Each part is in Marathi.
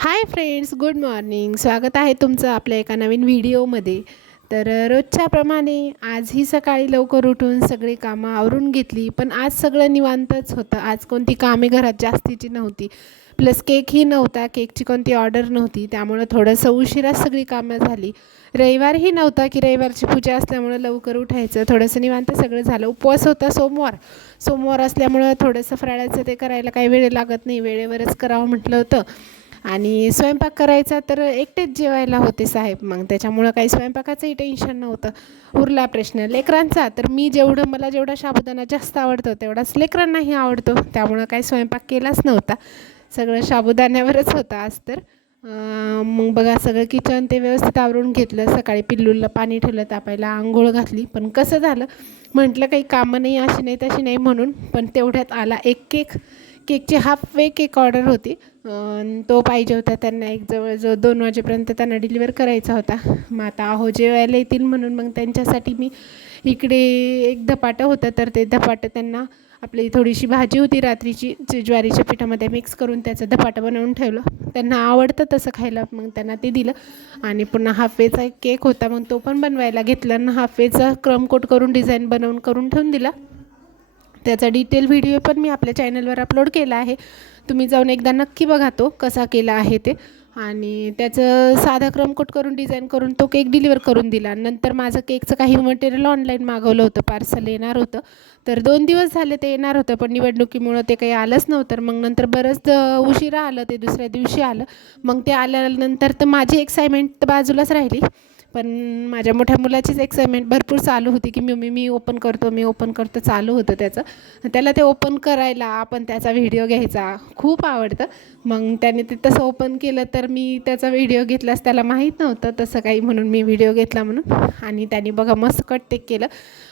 हाय फ्रेंड्स गुड मॉर्निंग स्वागत आहे तुमचं आपल्या एका नवीन व्हिडिओमध्ये. तर रोजच्याप्रमाणे आजही सकाळी लवकर उठून सगळी कामं आवरून घेतली पण आज सगळं निवांतच होतं. आज कोणती कामे घरात जास्तीची नव्हती. प्लस केकही नव्हता केकची कोणती ऑर्डर नव्हती त्यामुळं थोडंसं उशिराच सगळी कामं झाली. रविवारही नव्हता की रविवारची पूजा असल्यामुळं लवकर उठायचं. थोडंसं निवांत सगळं झालं. उपवास होता सोमवार. सोमवार असल्यामुळं थोडंसं फराळाचं ते करायला काही वेळ लागत नाही. वेळेवरच करावं म्हटलं होतं. आणि स्वयंपाक करायचा तर एकटेच जेवायला होते साहेब. मग त्याच्यामुळं काही स्वयंपाकाचंही टेन्शन नव्हतं. उरला प्रश्न. लेकरांचा तर मी जेवढं मला जेवढा साबुदाणा जास्त आवडतो तेवढाच लेकरांनाही आवडतो. त्यामुळं काही स्वयंपाक केलाच नव्हता. सगळं साबुदाण्यावरच होतं आज तर. मग बघा सगळं किचन ते व्यवस्थित आवरून घेतलं. सकाळी पिल्लूला पाणी ठेवलं तापायला आंघोळ घातली. पण कसं झालं? म्हटलं काही कामं नाही अशी नाही तशी नाही म्हणून. पण तेवढ्यात आला एक केक. केकची हाफ वे केक ऑर्डर होती. तो पाहिजे होता त्यांना एक जवळजवळ दोन वाजेपर्यंत त्यांना डिलिव्हर करायचा होता. मग आता अहो जेवायला येतील म्हणून मग त्यांच्यासाठी मी इकडे एक धपाटं होतं तर ते धपाटं त्यांना आपली थोडीशी भाजी होती रात्रीची जी ज्वारीच्या पिठामध्ये मिक्स करून त्याचं धपाटं बनवून ठेवलं. त्यांना आवडतं तसं खायला मग त्यांना ते दिलं. आणि पुन्हा हाफवेचा एक केक होता मग तो पण बनवायला घेतला. आणि हाफवेचा क्रम कोट करून डिझाईन बनवून करून ठेवून दिला. त्याचा डिटेल व्हिडिओ पण मी आपल्या चॅनलवर अपलोड केला आहे. तुम्ही जाऊन एकदा नक्की बघा तो कसा केला आहे ते. आणि त्याचं साधा क्रमकोट करून डिझाईन करून तो केक डिलिव्हर करून दिला. नंतर माझं केकचं काही मटेरियल ऑनलाईन मागवलं होतं पार्सल येणार होतं. तर दोन दिवस झाले ते येणार होतं पण निवडणुकीमुळं ते काही आलंच नव्हतं. मग नंतर बरंच उशिरा आलं ते दुसऱ्या दिवशी आलं. मग ते आल्यानंतर तर माझी एक्साइटमेंट तर बाजूलाच राहिली. पण माझ्या मोठ्या मुलाचीच एक्साइटमेंट भरपूर चालू होती की मी मी ओपन करतो मी ओपन करतो. चालू होतं त्याचं. त्याला ते ओपन करायला आपण त्याचा व्हिडिओ घ्यायचा खूप आवडतं. मग त्याने ते तसं ओपन केलं तर मी त्याचा व्हिडिओ घेतलास त्याला माहीत नव्हतं तसं काही म्हणून मी व्हिडिओ घेतला म्हणून. आणि त्याने बघा मस्त कट ते केलं.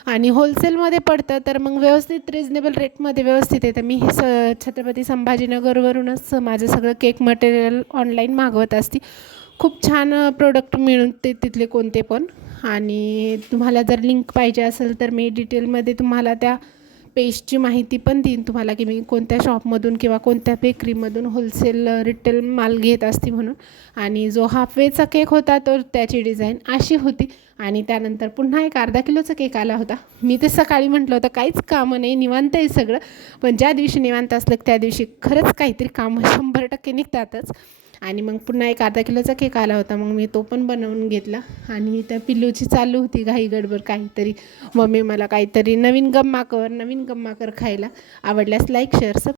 आणि होलसेलमध्ये पडतं तर मग व्यवस्थित रिजनेबल रेटमध्ये व्यवस्थित येतं. मी हे स छत्रपती संभाजीनगरवरूनच माझं सगळं केक मटेरियल ऑनलाईन मागवत असते. खूप छान प्रोडक्ट मिळून ते तिथले कोणते पण. आणि तुम्हाला जर लिंक पाहिजे असेल तर मी डिटेलमध्ये तुम्हाला त्या पेजची माहिती पण देईन. तुम्हाला की मी कोणत्या शॉपमधून किंवा कोणत्या बेकरीमधून होलसेल रिटेल माल घेत असते म्हणून. आणि जो हाफवेचा केक होता तो त्याची डिझाईन अशी होती. आणि त्यानंतर पुन्हा एक अर्धा किलोचा केक आला होता. मी ते सकाळी म्हटलं होतं काहीच कामं नाही निवांत आहे सगळं. पण ज्या दिवशी निवांत असलं त्या दिवशी खरंच काहीतरी कामं शंभर टक्के निघतातच. आणि मग पुन्हा एक अर्धा किलोचा केक आला होता मग मी तो पण बनवून घेतला. आणि त्या पिल्लूची चालू होती घाई गडबड काहीतरी. मम्मी मला काहीतरी नवीन गम्मा कर नवीन गम्मा कर खायला आवडल्यास लाईक शेअर सब